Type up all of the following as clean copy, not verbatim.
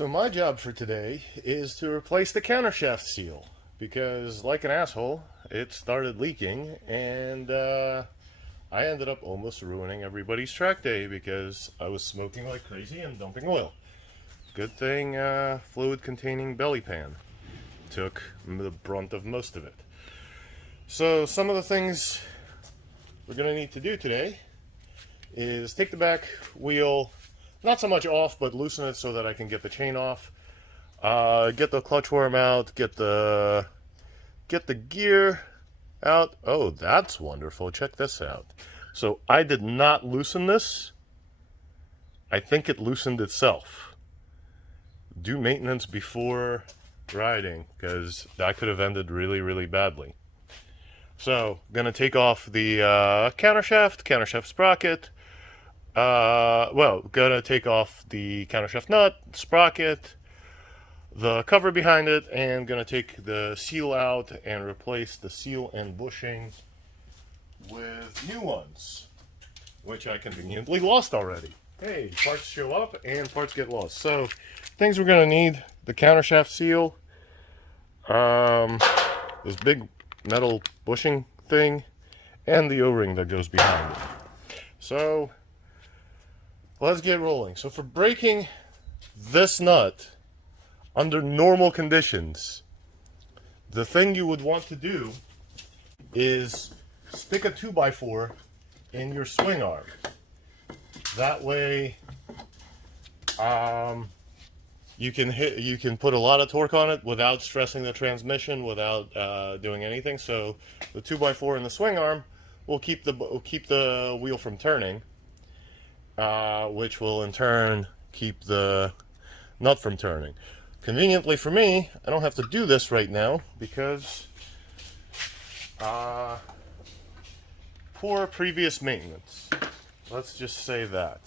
So my job for today is to replace the countershaft seal because, like an asshole, it started leaking and I ended up almost ruining everybody's track day because I was smoking like crazy and dumping oil. Good thing fluid-containing belly pan took the brunt of most of it. So some of the things we're going to need to do today is take the back wheel, not so much off, but loosen it so that I can get the chain off. Get the clutch worm out, get the gear out. Oh, that's wonderful. Check this out. So I did not loosen this. I think it loosened itself. Do maintenance before riding, because that could have ended really, really badly. So, gonna take off the countershaft sprocket. Gonna take off the countershaft nut, sprocket, the cover behind it, and gonna take the seal out and replace the seal and bushing with new ones, which I conveniently lost already. Hey, parts show up and parts get lost. So, things we're gonna need: the countershaft seal, this big metal bushing thing, and the O-ring that goes behind it. So, let's get rolling. So for breaking this nut under normal conditions, the thing you would want to do is stick a 2x4 in your swing arm. That way you can put a lot of torque on it without stressing the transmission, without doing anything. So the 2x4 in the swing arm will keep the wheel from turning, which will in turn keep the nut from turning. Conveniently for me, I don't have to do this right now because poor previous maintenance. Let's just say that.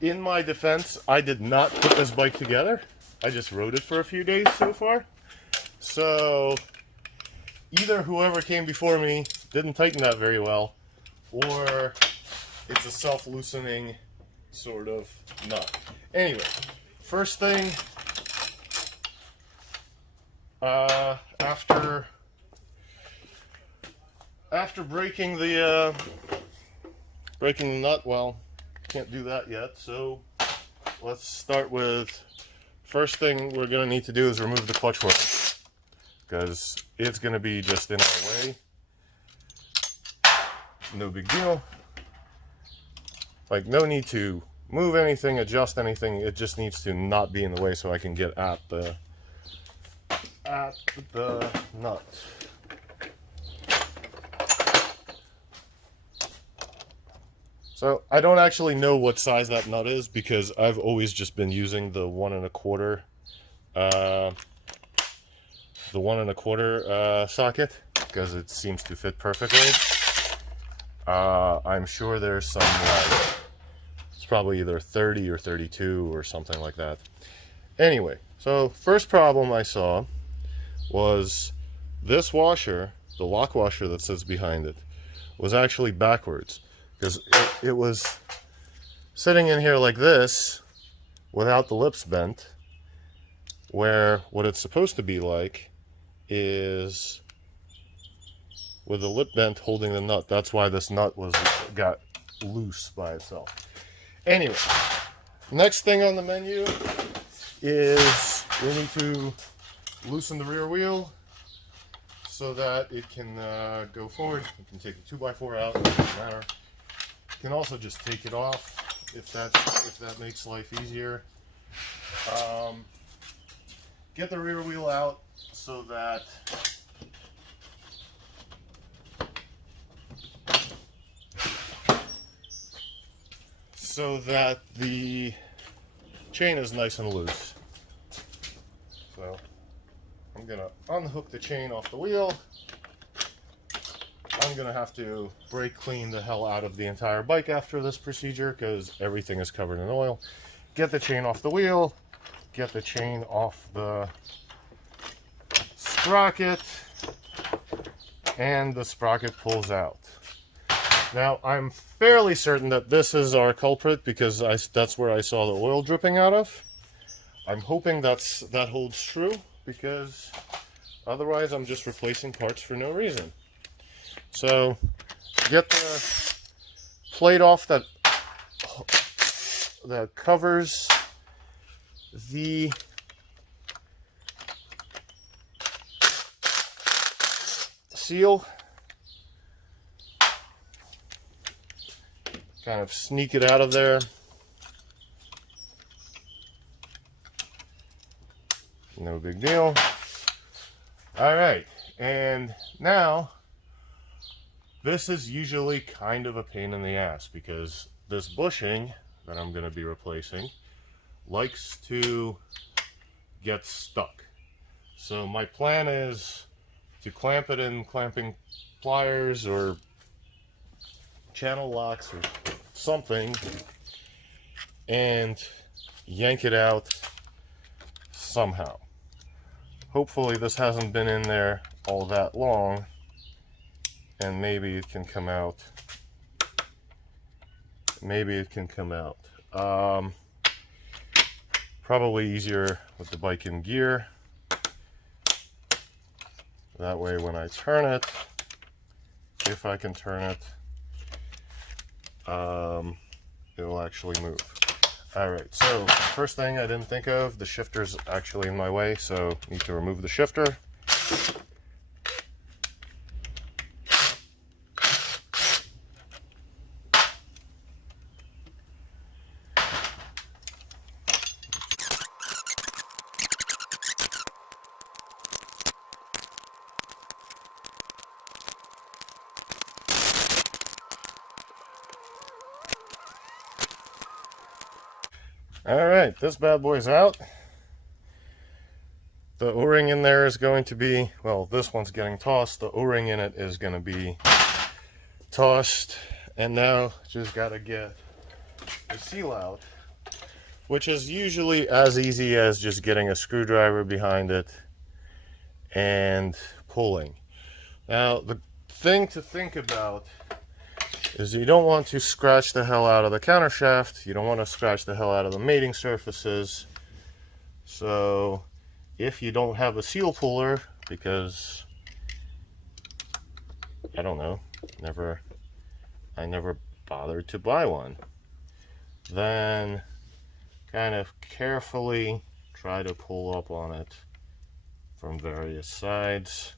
In my defense, I did not put this bike together. I just rode it for a few days so far. So either whoever came before me didn't tighten that very well, or it's a self-loosening sort of nut. Anyway, first thing, after breaking the nut, well, can't do that yet, so let's start with, first thing we're going to need to do is remove the clutch worm, because it's going to be just in our way. No big deal. Like, no need to move anything, adjust anything, it just needs to not be in the way so I can get at the nut. So I don't actually know what size that nut is because I've always just been using the 1 1/4 socket because it seems to fit perfectly. I'm sure there's some, it's probably either 30 or 32 or something like that. Anyway, so first problem I saw was this washer, the lock washer that sits behind it, was actually backwards. Because it was sitting in here like this without the lips bent, where what it's supposed to be like is with the lip bent holding the nut. That's why this nut got loose by itself. Anyway, next thing on the menu is we need to loosen the rear wheel so that it can go forward. You can take the 2x4 out, it doesn't matter. You can also just take it off if that makes life easier. Get the rear wheel out so that the chain is nice and loose. So I'm gonna unhook the chain off the wheel. I'm gonna have to brake clean the hell out of the entire bike after this procedure because everything is covered in oil. Get the chain off the wheel, get the chain off the sprocket, and the sprocket pulls out. Now, I'm fairly certain that this is our culprit because that's where I saw the oil dripping out of. I'm hoping that holds true, because otherwise I'm just replacing parts for no reason. So, get the plate off that covers the seal. Kind of sneak it out of there. No big deal. All right, and now this is usually kind of a pain in the ass, because this bushing that I'm going to be replacing likes to get stuck. So my plan is to clamp it in clamping pliers or channel locks or something and yank it out somehow. Hopefully this hasn't been in there all that long, and maybe it can come out. Maybe it can come out. Probably easier with the bike in gear. That way when I turn it, if I can turn it, it'll actually move. Alright, so first thing I didn't think of, the shifter's actually in my way, so need to remove the shifter. Alright, this bad boy's out. The O-ring in there is going to be, well, this one's getting tossed. The O-ring in it is going to be tossed. And now just got to get the seal out, which is usually as easy as just getting a screwdriver behind it and pulling. Now, the thing to think about is you don't want to scratch the hell out of the countershaft. You don't want to scratch the hell out of the mating surfaces. So if you don't have a seal puller, because I don't know, I never bothered to buy one, then kind of carefully try to pull up on it from various sides.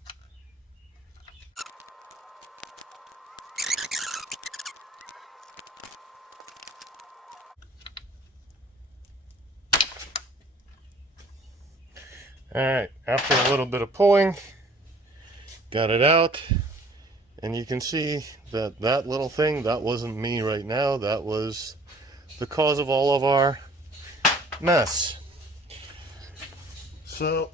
Alright, after a little bit of pulling, got it out, and you can see that that little thing, that wasn't me right now, that was the cause of all of our mess. So,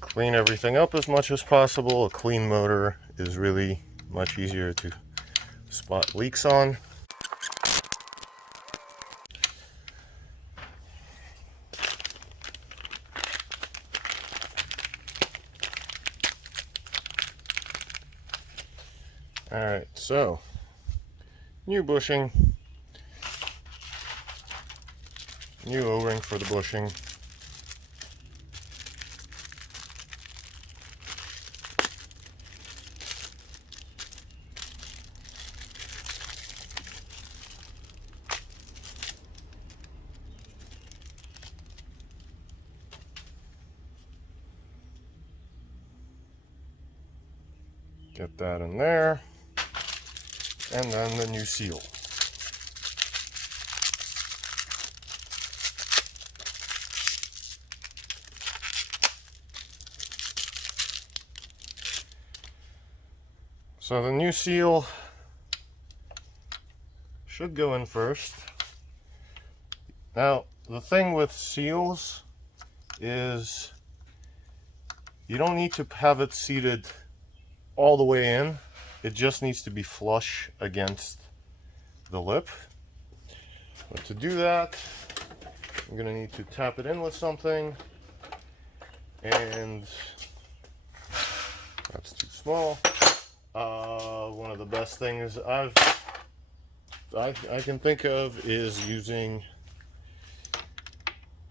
clean everything up as much as possible. A clean motor is really much easier to spot leaks on. Alright, so new bushing, new O-ring for the bushing. Get that in there. And then the new seal. So the new seal should go in first. Now, the thing with seals is you don't need to have it seated all the way in. It just needs to be flush against the lip. But to do that, I'm going to need to tap it in with something and that's too small. One of the best things I can think of is using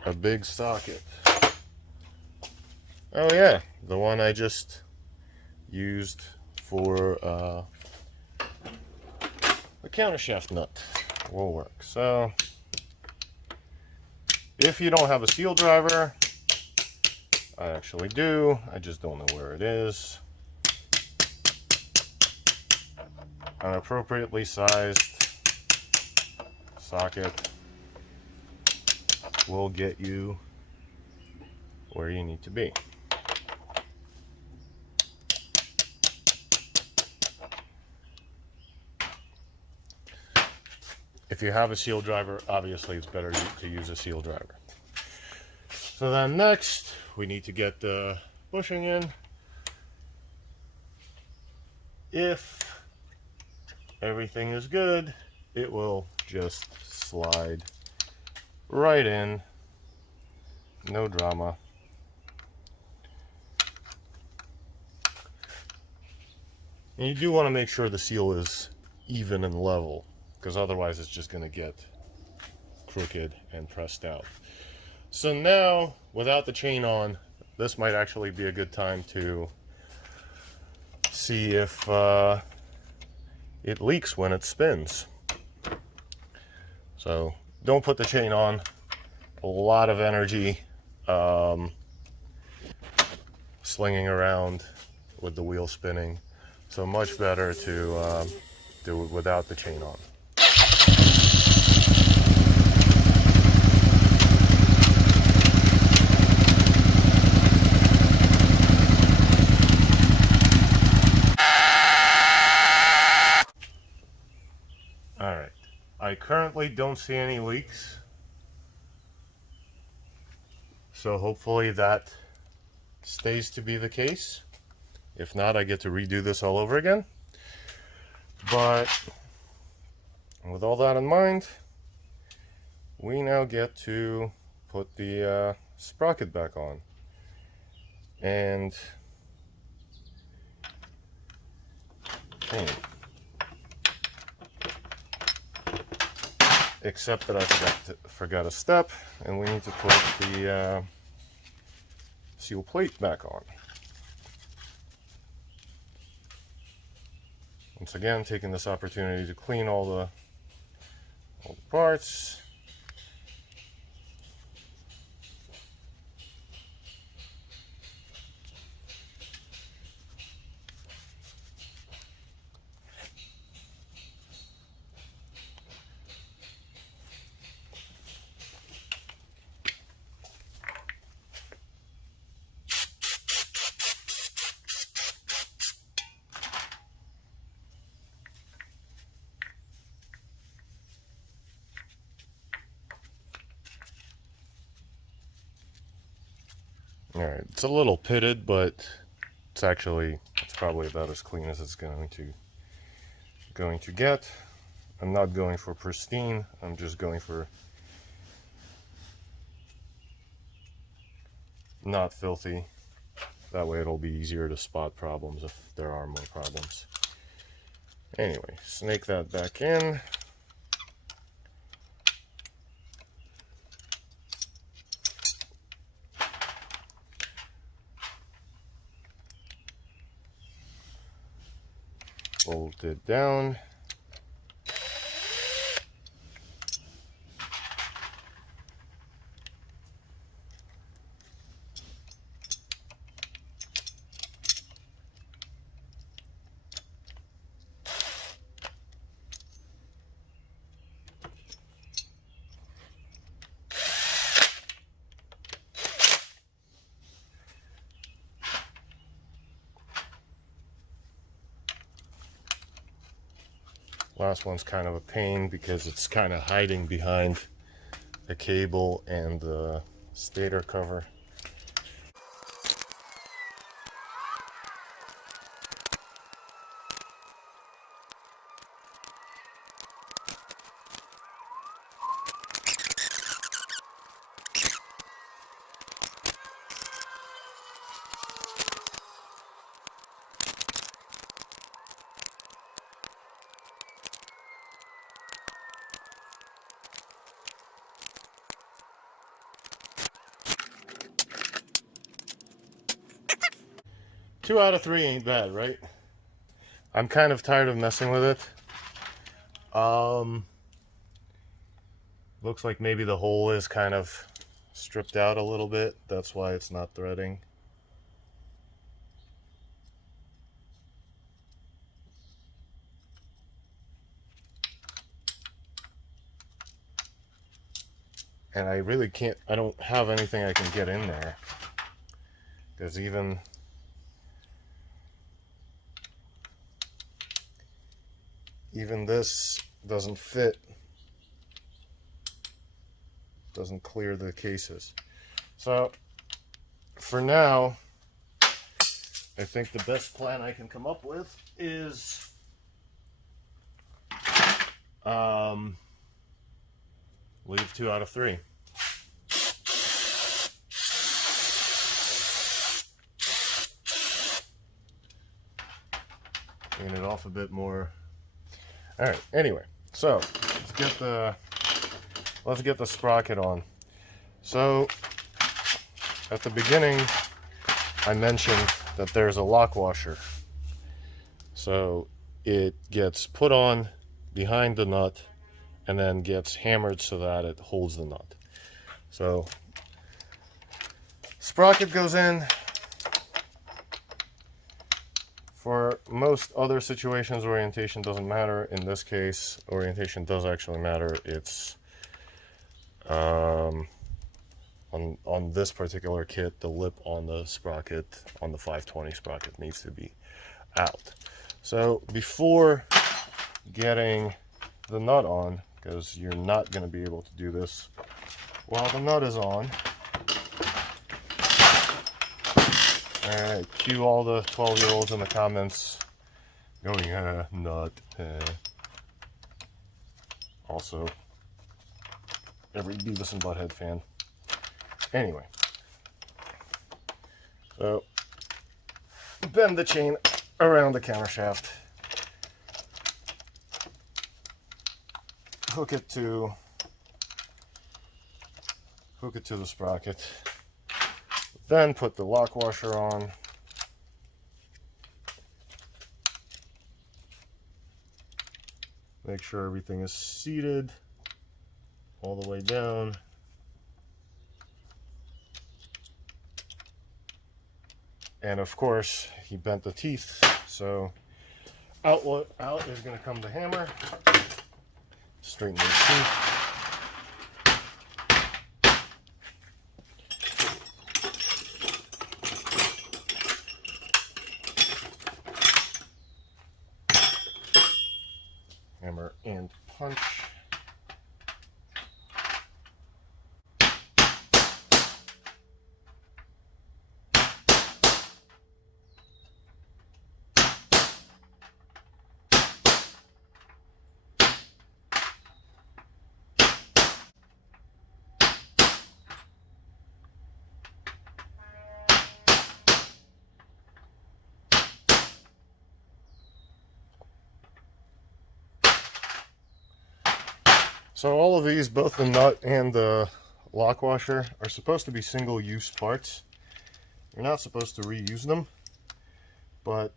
a big socket. Oh yeah, the one I just used for the countershaft nut will work. So if you don't have a seal driver, I actually do, I just don't know where it is. An appropriately sized socket will get you where you need to be. If you have a seal driver, obviously it's better to use a seal driver. So then next, we need to get the bushing in. If everything is good, it will just slide right in, no drama. And you do want to make sure the seal is even and level, because otherwise it's just going to get crooked and pressed out. So now, without the chain on, this might actually be a good time to see if it leaks when it spins. So don't put the chain on. A lot of energy slinging around with the wheel spinning. So much better to do it without the chain on. Alright, I currently don't see any leaks, so hopefully that stays to be the case. If not, I get to redo this all over again. But with all that in mind, we now get to put the sprocket back on. And except that I forgot a step, and we need to put the seal plate back on. Once again, taking this opportunity to clean all the parts. Alright, it's a little pitted, but it's probably about as clean as it's going to get. I'm not going for pristine, I'm just going for not filthy. That way it'll be easier to spot problems if there are more problems. Anyway, snake that back in. Bolt it down. Last one's kind of a pain because it's kind of hiding behind a cable and the stator cover. 2 out of 3 ain't bad, right? I'm kind of tired of messing with it. Looks like maybe the hole is kind of stripped out a little bit. That's why it's not threading. And I really can't, I don't have anything I can get in there. Because even this doesn't fit. Doesn't clear the cases. So for now, I think the best plan I can come up with is leave 2 out of 3. Clean it off a bit more. All right. Anyway, so let's get the sprocket on. So at the beginning, I mentioned that there's a lock washer. So it gets put on behind the nut and then gets hammered so that it holds the nut. So sprocket goes in. For most other situations, orientation doesn't matter. In this case, orientation does actually matter. It's on this particular kit, the lip on the sprocket, on the 520 sprocket, needs to be out. So before getting the nut on, because you're not going to be able to do this while the nut is on. Alright, cue all the 12-year-olds in the comments going, nut. Also, every Beavis and Butthead fan. Anyway, so bend the chain around the countershaft. Hook it to the sprocket. Then put the lock washer on. Make sure everything is seated all the way down. And of course, he bent the teeth, so out is going to come the hammer. Straighten those teeth. Hammer and punch. So all of these, both the nut and the lock washer, are supposed to be single-use parts. You're not supposed to reuse them, but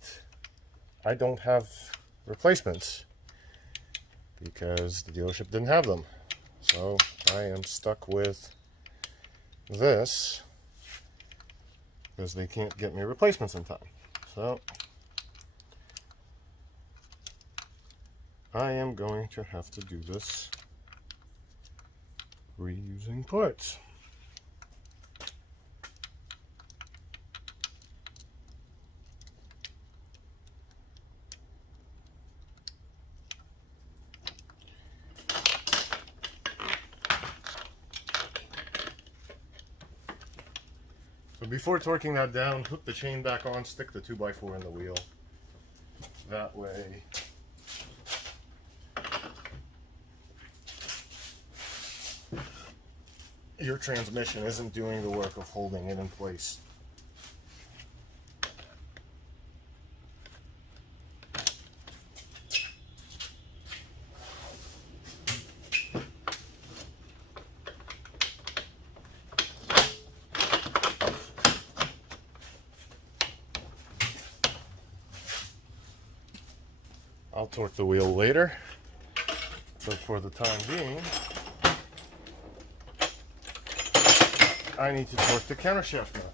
I don't have replacements because the dealership didn't have them. So I am stuck with this because they can't get me replacements in time. So I am going to have to do this reusing parts. So before torquing that down, hook the chain back on, stick the 2x4 in the wheel. That way your transmission isn't doing the work of holding it in place. I'll torque the wheel later, but for the time being, I need to torque the countershaft nut.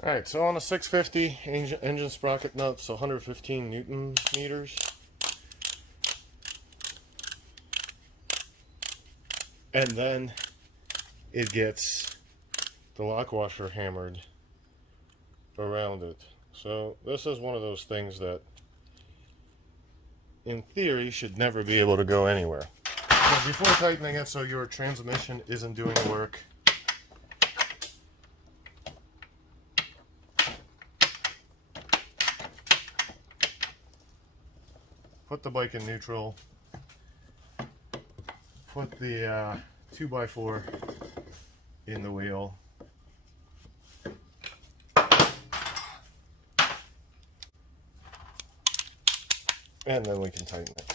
Alright, so on a 650 engine sprocket nut, so 115 Newton meters. And then it gets the lock washer hammered around it. So this is one of those things that, in theory, should never be able to go anywhere. So before tightening it so your transmission isn't doing the work, put the bike in neutral, put the 2x4 in the wheel, and then we can tighten it.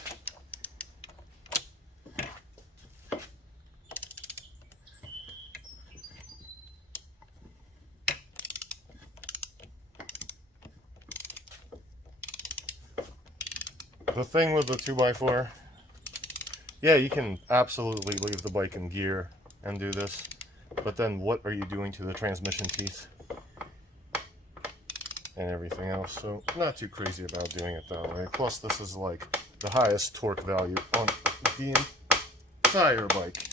The thing with the 2x4, yeah, you can absolutely leave the bike in gear and do this, but then what are you doing to the transmission teeth and everything else? So not too crazy about doing it that way. Plus this is like the highest torque value on the entire bike.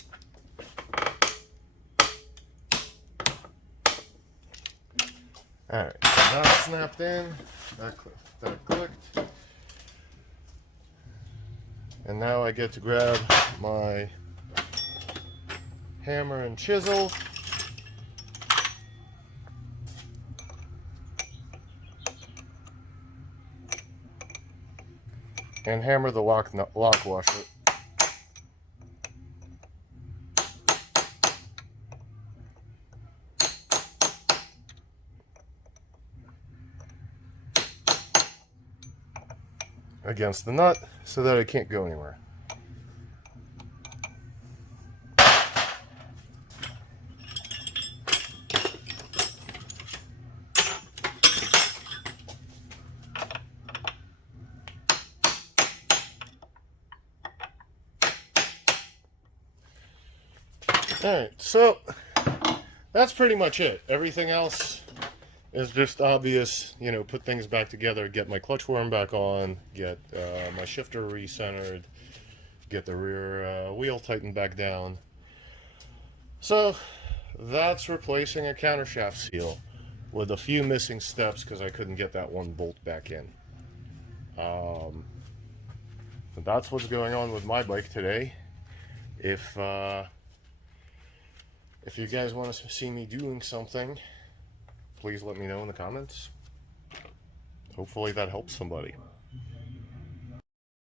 Alright, so that snapped in, that clicked. And now I get to grab my hammer and chisel and hammer the lock washer. Against the nut so that it can't go anywhere. Alright, so that's pretty much it. Everything else is just obvious, you know, put things back together, get my clutch worm back on, get my shifter recentered, get the rear wheel tightened back down. So that's replacing a countershaft seal with a few missing steps because I couldn't get that one bolt back in. So that's what's going on with my bike today. If you guys want to see me doing something, please let me know in the comments. Hopefully that helps somebody.